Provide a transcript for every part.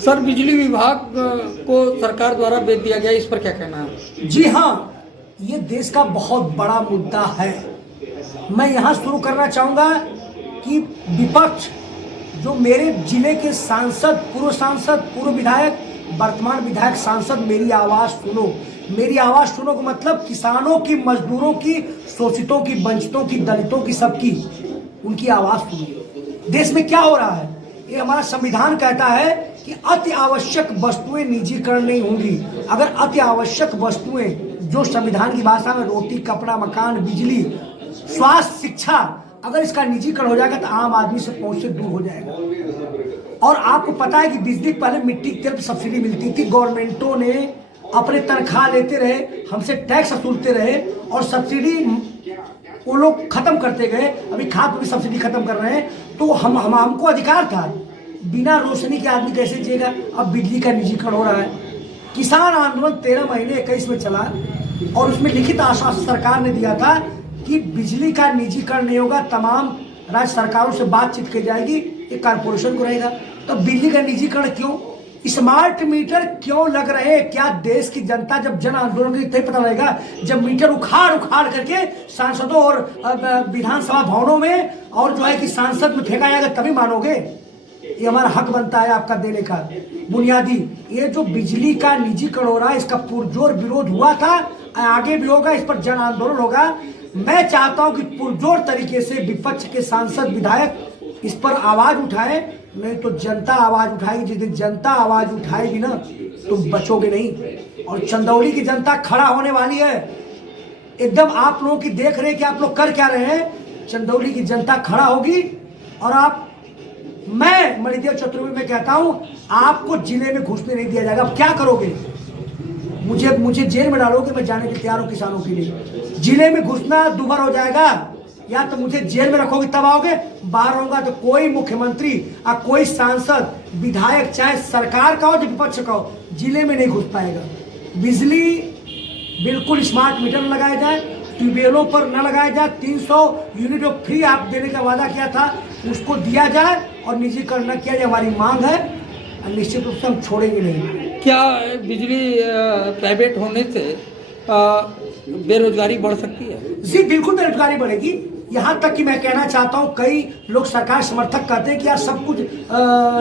Sir, बिजली विभाग को सरकार द्वारा बेच दिया गया, इस पर क्या कहना है? जी हाँ, ये देश का बहुत बड़ा मुद्दा है। मैं यहाँ शुरू करना चाहूँगा कि विपक्ष, जो मेरे जिले के सांसद, पूर्व विधायक, वर्तमान विधायक, सांसद, मेरी आवाज़ सुनो। मेरी आवाज़ सुनो का मतलब किसानों की, मजदूरों की, शोषितों की, वंचितों की, दलितों की, सबकी, उनकी आवाज़ सुनो। देश में क्या हो रहा है? ये हमारा संविधान कहता है कि अति आवश्यक वस्तुएं निजीकरण नहीं होंगी। अगर अति आवश्यक वस्तुएं, जो संविधान की भाषा में रोटी, कपड़ा, मकान, बिजली, स्वास्थ्य, शिक्षा, अगर इसका निजीकरण हो जाएगा तो आम आदमी से पहुंच से दूर हो जाएगा। और आपको पता है कि बिजली पहले मिट्टी के तेल पर सब्सिडी मिलती थी, गवर्नमेंटों ने अपने तनख्वाह लेते रहे, हमसे टैक्स वसूलते रहे और सब्सिडी वो लोग खत्म करते गए। अभी खाद पर भी सब्सिडी खत्म कर रहे हैं। तो हमको अधिकार था, बिना रोशनी के आदमी कैसे जिएगा? अब बिजली का निजीकरण हो रहा है। किसान आंदोलन 13 महीने 21 में चला और उसमें लिखित आश्वासन सरकार ने दिया था कि बिजली का निजीकरण नहीं होगा, तमाम राज्य सरकारों से बातचीत की जाएगी, एक कारपोरेशन को रहेगा। तो बिजली का निजीकरण क्यों? स्मार्ट मीटर क्यों लग रहे हैं? क्या देश की जनता जब जन आंदोलन की तय पता लगेगा, जब मीटर उखाड़ करके सांसदों और विधानसभा भवनों में और जो है कि सांसद में फेंका जाएगा, तभी मानोगे? ये हमारा हक बनता है आपका देने का। बुनियादी ये जो बिजली का निजीकरण हो रहा है, इसका पुरजोर विरोध हुआ था, आगे भी होगा, इस पर जन आंदोलन होगा। मैं चाहता हूं कि पुरजोर तरीके से विपक्ष के सांसद, विधायक इस पर आवाज उठाए, नहीं तो जनता आवाज उठाएगी। जिस दिन जनता आवाज उठाएगी ना, तुम बचोगे नहीं। और चंदौली की जनता खड़ा होने वाली है एकदम। आप लोगों की देख रहे हैं कि आप लोग कर क्या रहे हैं। चंदौली की जनता खड़ा होगी और आप, मैं मणिदेव चतुर्वेदी में कहता हूं, आपको जिले में घुसने नहीं दिया जाएगा। अब क्या करोगे? मुझे जेल में डालोगे? मैं जाने के तैयार हूं किसानों के लिए। जिले में घुसना दुभर हो जाएगा, या तो मुझे जेल में रखोगे तब आओगे, बाहर होगा तो कोई मुख्यमंत्री और कोई सांसद, विधायक, चाहे सरकार का हो या विपक्ष का हो, जिले में नहीं घुस पाएगा। बिजली बिल्कुल स्मार्ट मीटर लगाया जाए, ट्यूबवेलों पर न लगाया जाए। 300 यूनिट जो फ्री आप देने का वादा किया था उसको दिया जाए और निजीकरण न किया जाए, हमारी मांग है। निश्चित रूप से हम छोड़ेंगे नहीं। क्या बिजली प्राइवेट होने से बेरोजगारी बढ़ सकती है? जी बिल्कुल बेरोजगारी बढ़ेगी। यहाँ तक कि मैं कहना चाहता हूँ, कई लोग सरकार समर्थक कहते हैं कि यार सब कुछ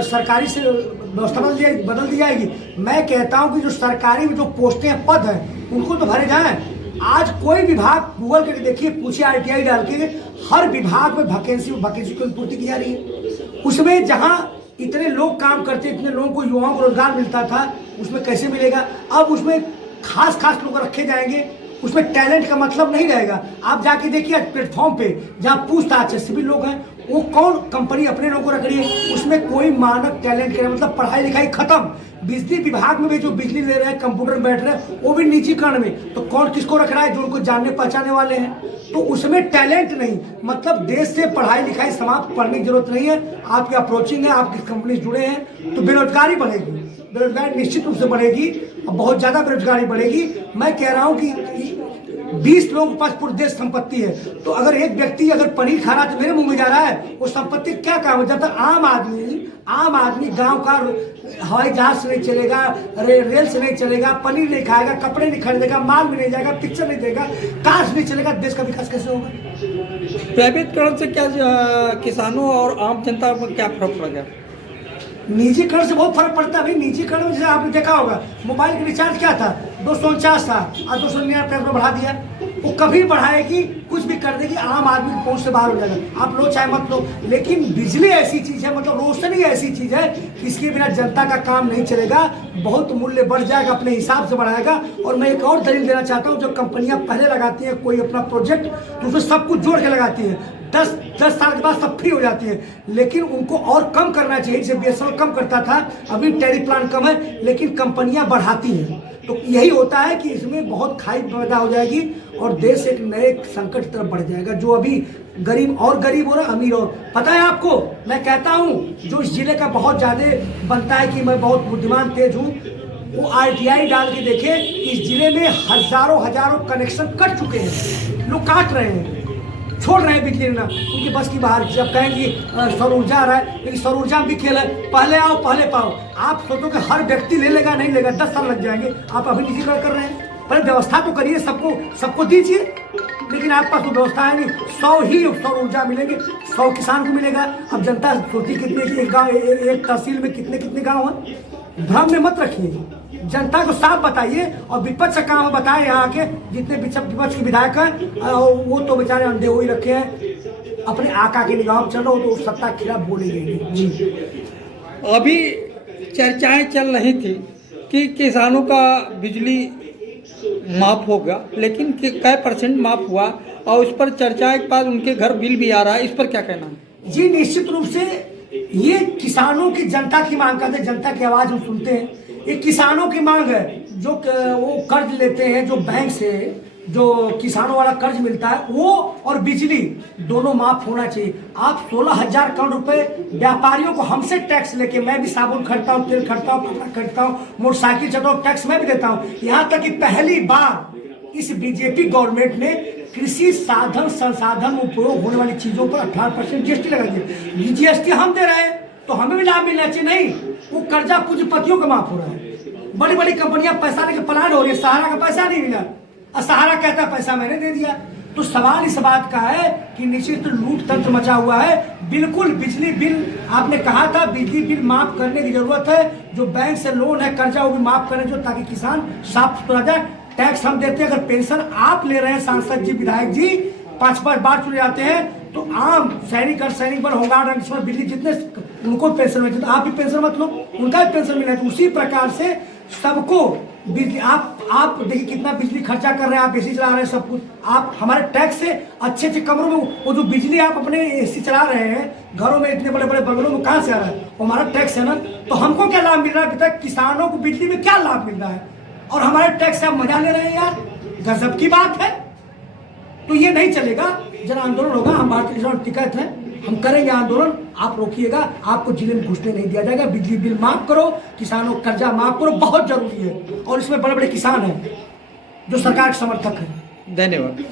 सरकारी से व्यवस्था बदल दी जाएगी। मैं कहता हूँ कि जो सरकारी में जो पोस्टें, पद हैं, उनको तो भरे जाएं। आज कोई विभाग गूगल करके देखिए, पूछिए, RTI डाल के, हर विभाग में वैकेंसी की पूर्ति की जा रही है। उसमें जहाँ इतने लोग काम करते, इतने लोगों को, युवाओं को रोजगार मिलता था, उसमें कैसे मिलेगा? अब उसमें खास लोग रखे जाएंगे, उसमें टैलेंट का मतलब नहीं रहेगा। आप जाके देखिए प्लेटफॉर्म पे जहाँ पूछताछ है, सिविल लोग हैं, वो कौन कंपनी अपने लोगों को रख रही है? उसमें कोई मानक टैलेंट का मतलब पढ़ाई लिखाई खत्म। बिजली विभाग में भी जो बिजली ले रहे हैं, कंप्यूटर में बैठ रहे हैं, वो भी निजीकरण में। तो कौन किसको रख रहा है? जो उनको जानने पहचाने वाले हैं। तो उसमें टैलेंट नहीं, मतलब देश से पढ़ाई लिखाई समाप्त, पढ़ने की जरूरत नहीं है। आपकी अप्रोचिंग है, आपकी कंपनी जुड़े हैं, तो बेरोजगारी बढ़ेगी। बेरोजगारी निश्चित रूप से बढ़ेगी और बहुत ज्यादा बेरोजगारी बढ़ेगी। मैं कह रहा हूं कि 20 लोगों के पास पूरे देश संपत्ति है, तो अगर एक व्यक्ति अगर पनीर खा रहा है तो मेरे मुंह में जा रहा है, वो संपत्ति क्या काम है? जब तक आम आदमी गांव का हवाई जहाज से नहीं चलेगा, रेल से नहीं चलेगा, पनीर नहीं खाएगा, कपड़े नहीं खरीदेगा, माल भी नहीं जाएगा, पिक्चर नहीं देगा, कार नहीं चलेगा, देश का विकास कैसे होगा? प्राइवेटकरण से क्या किसानों और आम जनता पर क्या फर्क पड़ेगा? निजीकरण से बहुत फर्क पड़ता है भाई। निजीकरण में जैसे आपने देखा होगा, मोबाइल का रिचार्ज क्या था? 249 था, आज 299 बढ़ा दिया। वो कभी बढ़ाएगी, कुछ भी कर देगी, आम आदमी की पहुंच से बाहर हो जाएगा। आप लो चाहे मत लो, लेकिन बिजली ऐसी चीज है, मतलब रोशनी ऐसी चीज है कि इसके बिना जनता का काम नहीं चलेगा। बहुत मूल्य बढ़ जाएगा, अपने हिसाब से बढ़ाएगा। और मैं एक और दलील देना चाहता हूँ, जो कंपनियां पहले लगाती हैं कोई अपना प्रोजेक्ट, तो उसमें सब कुछ जोड़ के लगाती है, 10 साल के बाद सब फ्री हो जाती है। लेकिन उनको और कम करना चाहिए, जैसे BSNL कम करता था, अभी टैरिफ प्लान कम है, लेकिन कंपनियां बढ़ाती हैं। तो यही होता है कि इसमें बहुत खाई पैदा हो जाएगी और देश एक नए संकट की तरफ बढ़ जाएगा। जो अभी गरीब और गरीब हो रहा, अमीर और, पता है आपको, मैं कहता हूँ जो इस जिले का बहुत ज्यादा बनता है कि मैं बहुत बुद्धिमान तेज हूँ, वो RTI डाल के देखे, इस जिले में हजारों कनेक्शन कट चुके हैं, लोग काट रहे हैं। छोड़ रहे हैं बिजली लेना, उनकी बस की बाहर। जब कहेंगे सौर ऊर्जा आ रहा है, लेकिन सौर ऊर्जा में भी खेल है, पहले आओ पहले पाओ। आप सोचो कि हर व्यक्ति ले लेगा, नहीं लेगा, 10 साल लग जाएंगे। आप अभी निजीकरण कर रहे हैं, पहले व्यवस्था तो करिए, सबको दीजिए। लेकिन आपके पास तो व्यवस्था है नहीं। 100 ही सौर ऊर्जा मिलेंगे, 100 किसान को मिलेगा। अब जनता सोचती कितने की, एक गाँव, एक तहसील में कितने गाँव हैं। भ्रम में मत रखिए, जनता को साफ बताइए। और विपक्ष का काम बताए, यहाँ के जितने विपक्ष के विधायक हैं वो तो बेचारे अंधे हो ही रखे हैं, अपने आका की निगाह में चल रहे हो तो सत्ता के खिलाफ बोलेंगे जी। अभी चर्चाएं चल रही थी कि किसानों का बिजली माफ होगा, लेकिन कै % माफ हुआ, और उस पर चर्चा के बाद उनके घर बिल भी आ रहा है। इस पर क्या कहना है? जी निश्चित रूप से ये किसानों की, जनता की मांग करते हैं, जनता की आवाज हम सुनते हैं। ये किसानों की मांग है, जो वो कर्ज लेते हैं, जो बैंक से जो किसानों वाला कर्ज मिलता है, वो और बिजली दोनों माफ होना चाहिए। आप 16,000 करोड़ रुपए व्यापारियों को हमसे टैक्स लेके, मैं भी साबुन खरीदता हूँ, तेल खरीदता हूँ, कपड़ा खरीदता हूँ, मोटरसाइकिल चलाता हूँ, टैक्स मैं भी देता हूँ। यहाँ तक कि पहली बार इस बीजेपी गवर्नमेंट ने कृषि साधन संसाधन उपयोग होने वाली चीजों पर 18% जीएसटी लगा दिया। जीएसटी हम दे रहे हैं तो हमें भी लाभ मिलना चाहिए। नहीं, वो कर्जा पूंजीपतियों का माफ हो रहा है। बड़ी बड़ी कंपनियां पैसा लेके पलायन हो रही है, सहारा का पैसा नहीं मिला, और सहारा कहता है पैसा मैंने दे दिया। तो सवाल इस बात का है कि निश्चित लूट तंत्र मचा हुआ है। बिल्कुल बिजली बिल, आपने कहा था बिजली बिल माफ करने की जरूरत है। जो बैंक से लोन है, कर्जा, वो भी माफ करने जो, ताकि किसान साफ सुथरा जाए। टैक्स हम देते हैं, अगर पेंशन आप ले रहे हैं, सांसद जी, विधायक जी 5-5 बार चुने जाते हैं, तो आम सैनिक और सैनिक बल, होमगार्ड, बिजली जितने उनको पेंशन मिलती है, तो आप भी पेंशन मत लो, उनका भी पेंशन मिले। तो उसी प्रकार से सबको बिजली, आप देखिए कितना बिजली खर्चा कर रहे हैं, आप एसी चला रहे हैं, सब कुछ आप हमारे टैक्स से अच्छे कमरों में, वो जो बिजली आप अपने एसी चला रहे हैं घरों में, इतने बड़े बड़े बंगलों में, कहाँ से आ रहा है? वो हमारा टैक्स है ना। तो हमको क्या लाभ मिल रहा है? बताए किसानों को बिजली में क्या लाभ मिल रहा है, और हमारे टैक्स से आप मजा ले रहे हैं यार, गजब की बात है। तो ये नहीं चलेगा, जन आंदोलन होगा। हम भारतीय किसान टिकट हैं, हम करेंगे आंदोलन, आप रोकिएगा, आपको जिले में घुसने नहीं दिया जाएगा। बिजली बिल माफ करो, किसानों का कर्जा माफ करो, बहुत जरूरी है। और इसमें बड़े बड़े किसान हैं जो सरकार के समर्थक हैं। धन्यवाद।